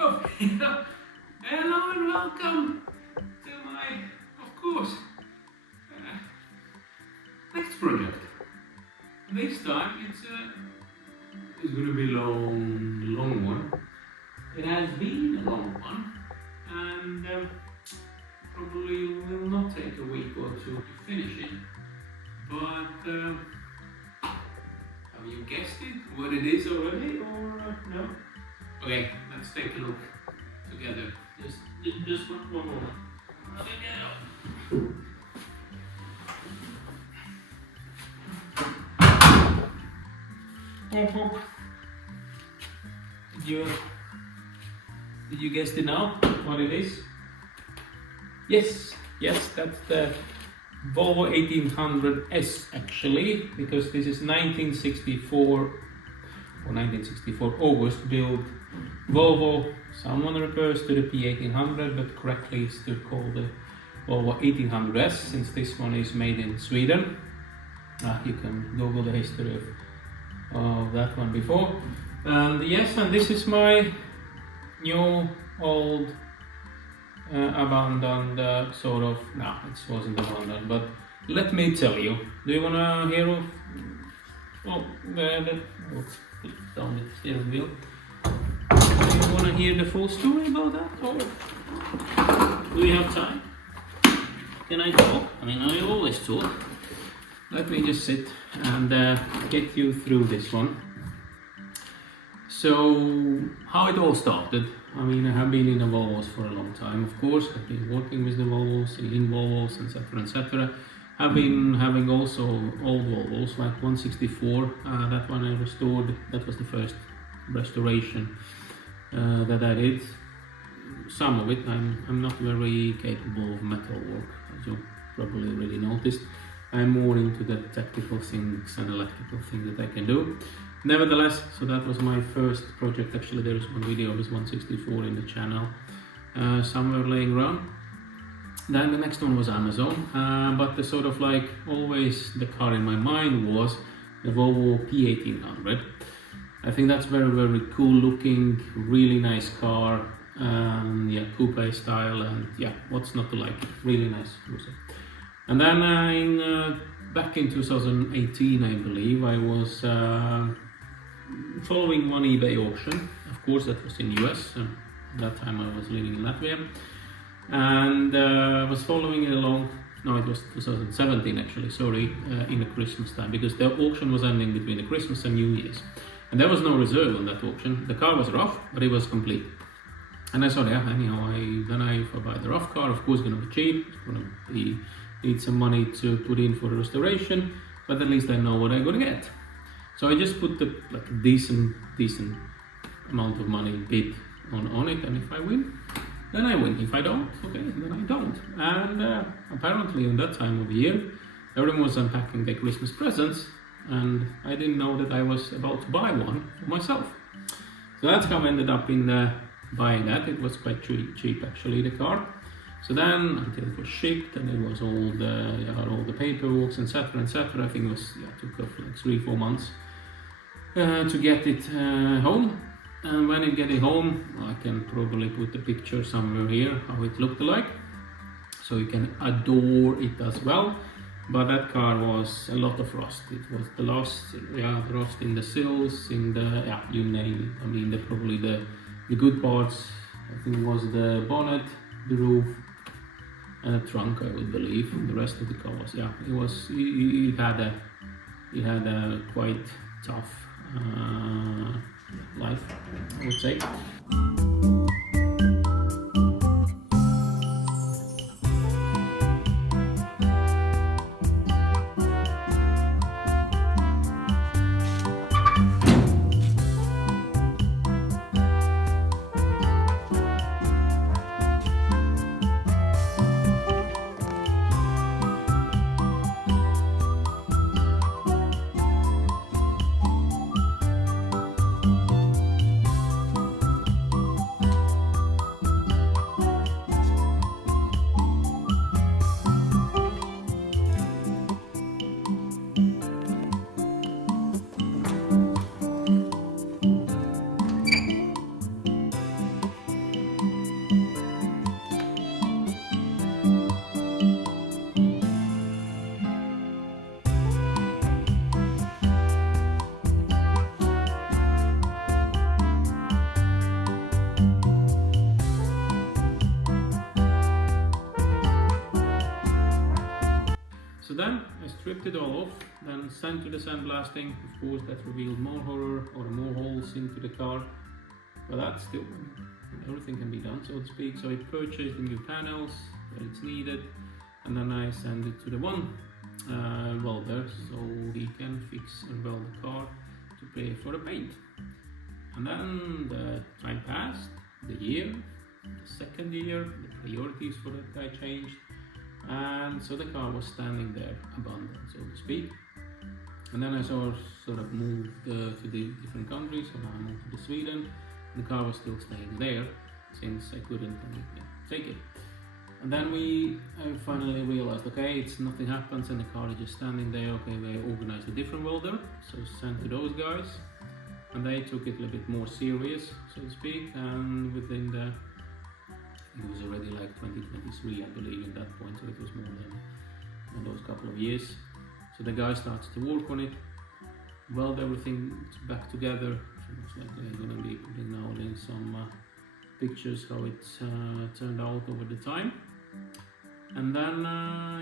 Oh, hello and welcome to my, of course, next project. This time it's going to be long one. It has been a long one, and probably will not take a week or two to finish it. But have you guessed it? What it is already, or no? Okay, let's take a look together. Just one moment. Did you guess it now? What it is? Yes, that's the Volvo 1800S actually, because this is 1964 August built Volvo. Someone refers to the P1800, but correctly it's still called the Volvo 1800S, since this one is made in Sweden. You can Google the history of that one before. And yes, and this is my new old abandoned sort of, no, it wasn't abandoned, but let me tell you. Do you wanna hear of, down the steering wheel? Do you wanna hear the full story about that, or do we have time? Can I talk? I mean, I always talk. Let me just sit and get you through this one. So, how it all started. I mean, I have been in the Volvos for a long time, of course. I've been working with the Volvos, in Volvos, etc., etc. I've been having also old Volvos, like 164. That one I restored. That was the first restoration that I did. Some of it, I'm not very capable of metal work, as you probably already noticed. I'm more into the technical things and electrical things that I can do. Nevertheless, so that was my first project. Actually, there is one video of this 164 in the channel, somewhere laying around. Then the next one was Amazon, but the sort of like always the car in my mind was the Volvo P1800. I think that's very, very cool looking, really nice car. Yeah, coupe style, and yeah, what's not to like? Really nice cruiser. And then back in 2018, I believe, I was following one eBay auction. Of course, that was in US. That time I was living in Latvia, and I was following it along. No, it was 2017 actually. Sorry, in the Christmas time, because the auction was ending between the Christmas and New Year's, and there was no reserve on that auction. The car was rough, but it was complete. And I thought, yeah, anyhow, if I buy the rough car, of course, it's gonna be cheap. It's gonna need some money to put in for the restoration, but at least I know what I'm gonna get. So I just put a decent amount of money bid on it, and if I win, then I win. If I don't, okay, then I don't. And apparently, in that time of the year, everyone was unpacking their Christmas presents, and I didn't know that I was about to buy one for myself. So that's how I ended up in buying that. It was quite cheap actually, the car. So then, until it was shipped, and it was all the paperwork, etc., etc. I think it was took off like 3-4 months to get it home. And when I get it home, I can probably put the picture somewhere here how it looked like, so you can adore it as well. But that car was a lot of rust. It was the rust in the sills, in the you name it. I mean, probably the good parts. I think it was the bonnet, the roof, and the trunk, I would believe. And the rest of the car was, it had a quite tough life, I would say. then I stripped it all off, then sent to the sandblasting. Of course, that revealed more horror or more holes into the car, but that's still, everything can be done, so to speak. So I purchased the new panels where it's needed, and then I send it to the one welder so he can fix and weld the car to pay for the paint. And then the time passed, the year, the second year, the priorities for that guy changed, and so the car was standing there abandoned, so to speak. And then I sort of moved to the different countries, and I moved to Sweden. The car was still staying there since I couldn't take it. And then I finally realized, okay, it's nothing happens and the car is just standing there. Okay, they organized a different welder, so sent to those guys, and they took it a little bit more serious, so to speak. And within it was already like 2023, I believe, at that point, so it was more than those couple of years. So the guy starts to work on it, weld everything back together. So it's like they're gonna be putting now in some pictures how it's turned out over the time. And then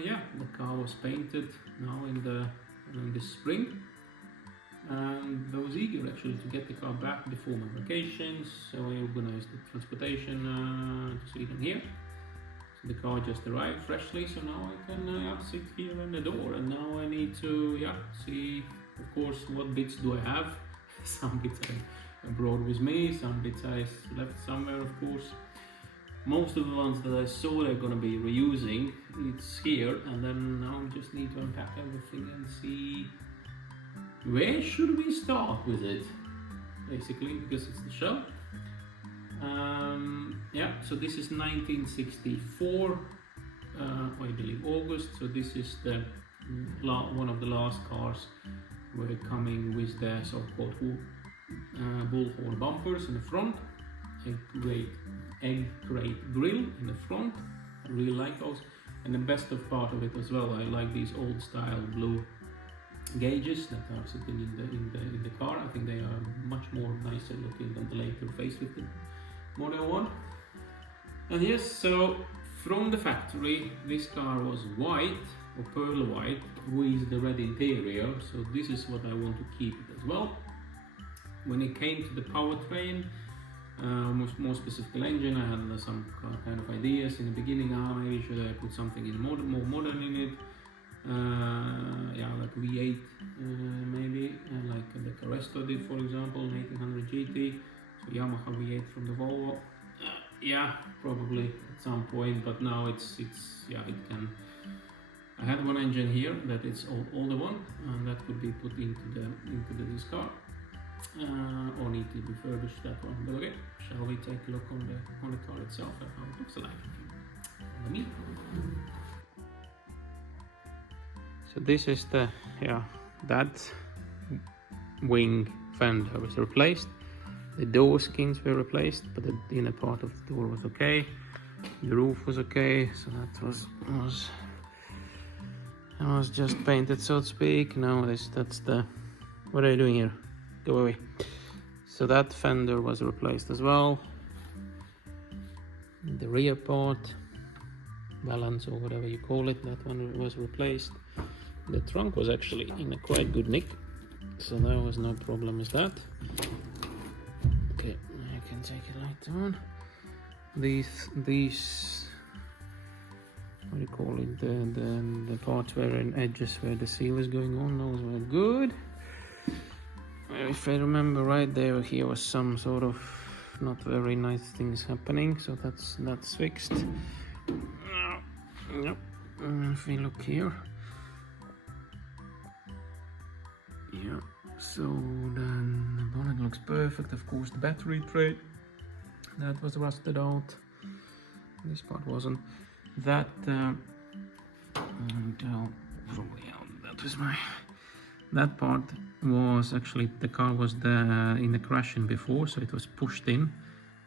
yeah, the car was painted now in the spring, and I was eager actually to get the car back before my vacations, so I organized the transportation to Sweden here. So the car just arrived freshly, so now I can sit here in the door, and now I need to see, of course, what bits do I have. Some bits I brought with me, some bits I left somewhere, of course. Most of the ones that I saw they're gonna be reusing, it's here, and then now I just need to unpack everything and see where should we start with it, basically, because it's the shell. Yeah, so this is 1964, I believe August, so this is the one of the last cars were coming with the so-called bullhorn bumpers in the front, egg crate grill in the front. I really like those, and the best of part of it as well, I like these old style blue gauges that are sitting in the car. I think they are much more nicer looking than the later facelifted model one. And yes, so from the factory this car was white, or pearl white, with the red interior, so this is what I want to keep it as well. When it came to the powertrain, more specific engine, I had some kind of ideas in the beginning. Maybe should I put something more modern in it? Yeah, like V8 maybe, like the Carresto did, for example, 1800 GT. So Yamaha V8 from the Volvo. Yeah, probably at some point, but now it's yeah, it can. I had one engine here that it's older one, and that could be put into this car. Or need to refurbish that one. But okay, shall we take a look on the car itself and how it looks like? Follow me. So this is the that wing fender was replaced. The door skins were replaced, but the inner part of the door was okay. The roof was okay, so that was just painted, so to speak. Now that's the, what are you doing here? Go away. So that fender was replaced as well. The rear part, balance or whatever you call it, that one was replaced. The trunk was actually in a quite good nick, so there was no problem with that. Okay, I can take it later on. These what do you call it? The parts where in edges where the seal is going on, those were good. If I remember right, here was some sort of not very nice things happening, so that's fixed. Yep. If we look here, yeah. So then the bonnet looks perfect. Of course, the battery tray that was rusted out. This part wasn't. That that part was actually, the car was in the crashing before, so it was pushed in.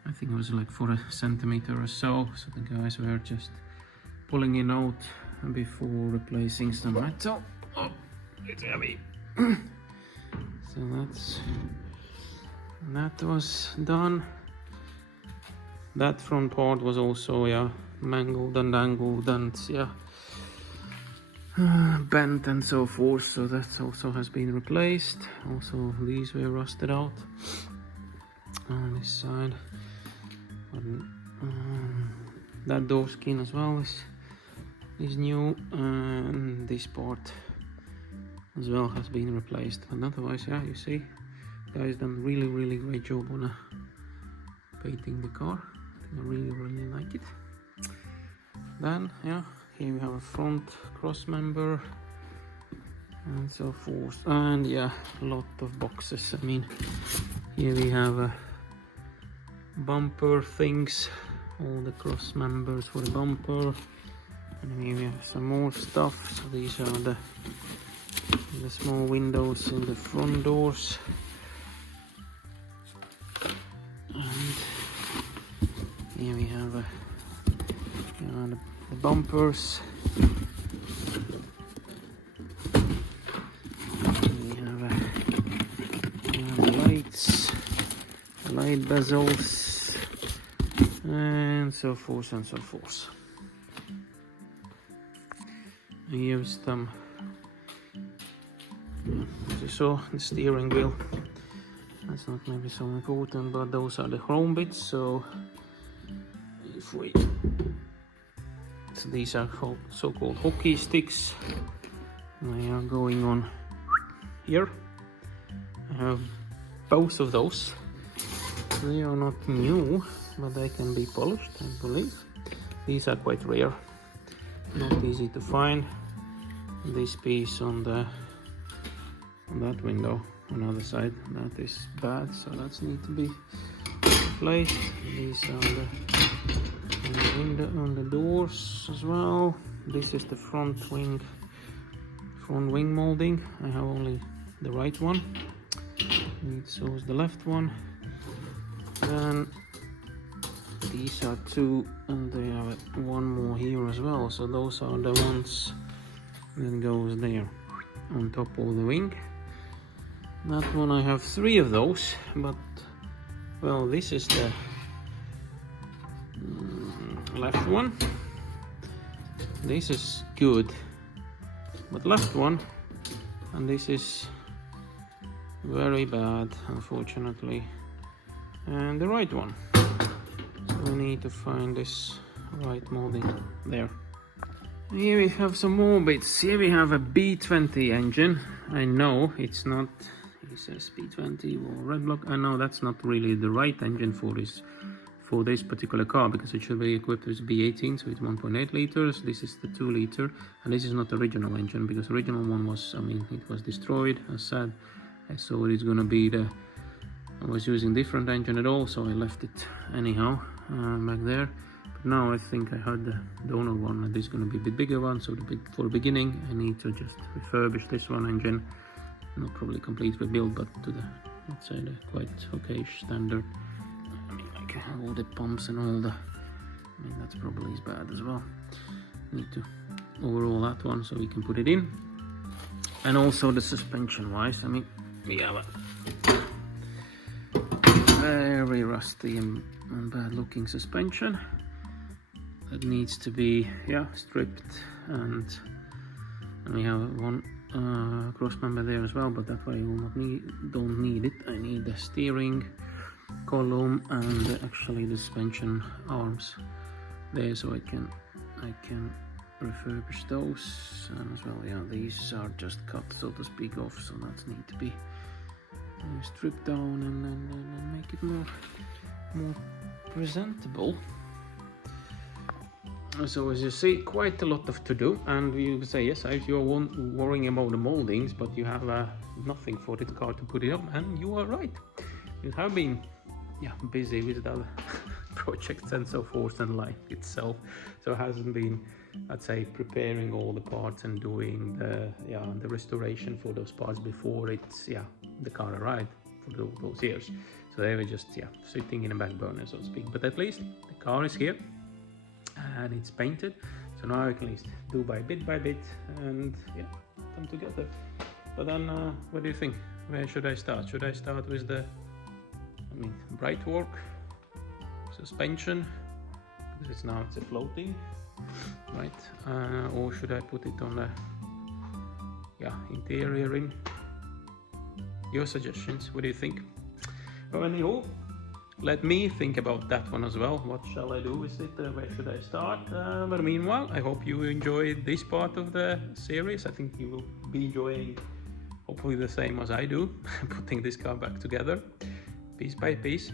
I think it was like for a centimeter or so. So the guys were just pulling it out before replacing some metal. Oh, it's heavy. So that was done. That front part was also mangled and angled, and bent and so forth, so that also has been replaced. Also these were rusted out on this side. That door skin as well is new, and this part as well has been replaced. And otherwise, yeah, you see, guys done really great job on painting the car. I really like it. Then, yeah, here we have a front cross member and so forth, and yeah, a lot of boxes. I mean, here we have bumper things, all the cross members for the bumper, and here we have some more stuff. So these are the small windows in the front doors, and here we have the bumpers. We have the lights, the light bezels, and so forth and so forth. Here's some, as you saw, the steering wheel. That's not maybe so important, but those are the chrome bits. So if we, so these are so-called hockey sticks. They are going on here. I have both of those. They are not new, but they can be polished, I believe. These are quite rare, not easy to find. This piece on that window on the other side, that is bad, so that needs to be replaced. These are on the doors as well. This is the front wing molding. I have only the right one, and so is the left one. Then these are two, and they have one more here as well. So those are the ones that goes there on top of the wing. That one I have three of those, but well, this is the left one. This is good, but left one, and this is very bad, unfortunately. And the right one. So we need to find this right molding there. Here we have some more bits. Here we have a B20 engine. I know it's not, it says B20 or red block. I know that's not really the right engine for this particular car, because it should be equipped with B18, so it's 1.8 liters. This is the 2 liter, and this is not the original engine, because the original one was, I mean, it was destroyed, as said. So it's gonna be I was using different engine at all, so I left it anyhow back there. But now I think I heard the donor one, and this is going to be a bit bigger one. So for the beginning, I need to just refurbish this one engine, not probably complete rebuild, but to the, let's say, the quite okay standard. I mean, like all the pumps and all the, I mean, that's probably as bad as well. Need to overhaul that one so we can put it in. And also the suspension wise, I mean, we have a very rusty and bad looking suspension that needs to be, yeah, stripped, and we have one cross member there as well, but that way I don't need it. I need the steering column and actually the suspension arms there, so I can refurbish those as well. Yeah, these are just cut, so to speak, off, so that need to be stripped down and make it more presentable. So as you see, quite a lot of to do, and you say yes, if you are worrying about the moldings, but you have nothing for this car to put it up, and you are right. You have been busy with other projects and so forth, and life itself, so it hasn't been, I'd say, preparing all the parts and doing the restoration for those parts before it's the car arrived for those years. So they were just sitting in a back burner, so to speak. But at least the car is here and it's painted, so now I can at least do bit by bit and come together. But then what do you think? Where should I start? Should I start with the bright work, suspension, because it's a floating, right? Or should I put it on yeah, interior in. Your suggestions, what do you think? Well, anyhow, let me think about that one as well. What shall I do with it? Where should I start? But meanwhile, I hope you enjoyed this part of the series. I think you will be enjoying hopefully the same as I do, putting this car back together, piece by piece,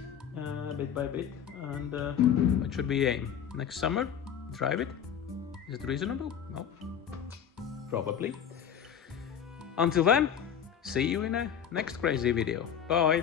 bit by bit. And what should we aim? Next summer? Drive it? Is it reasonable? No, probably. Until then, see you in a next crazy video. Bye!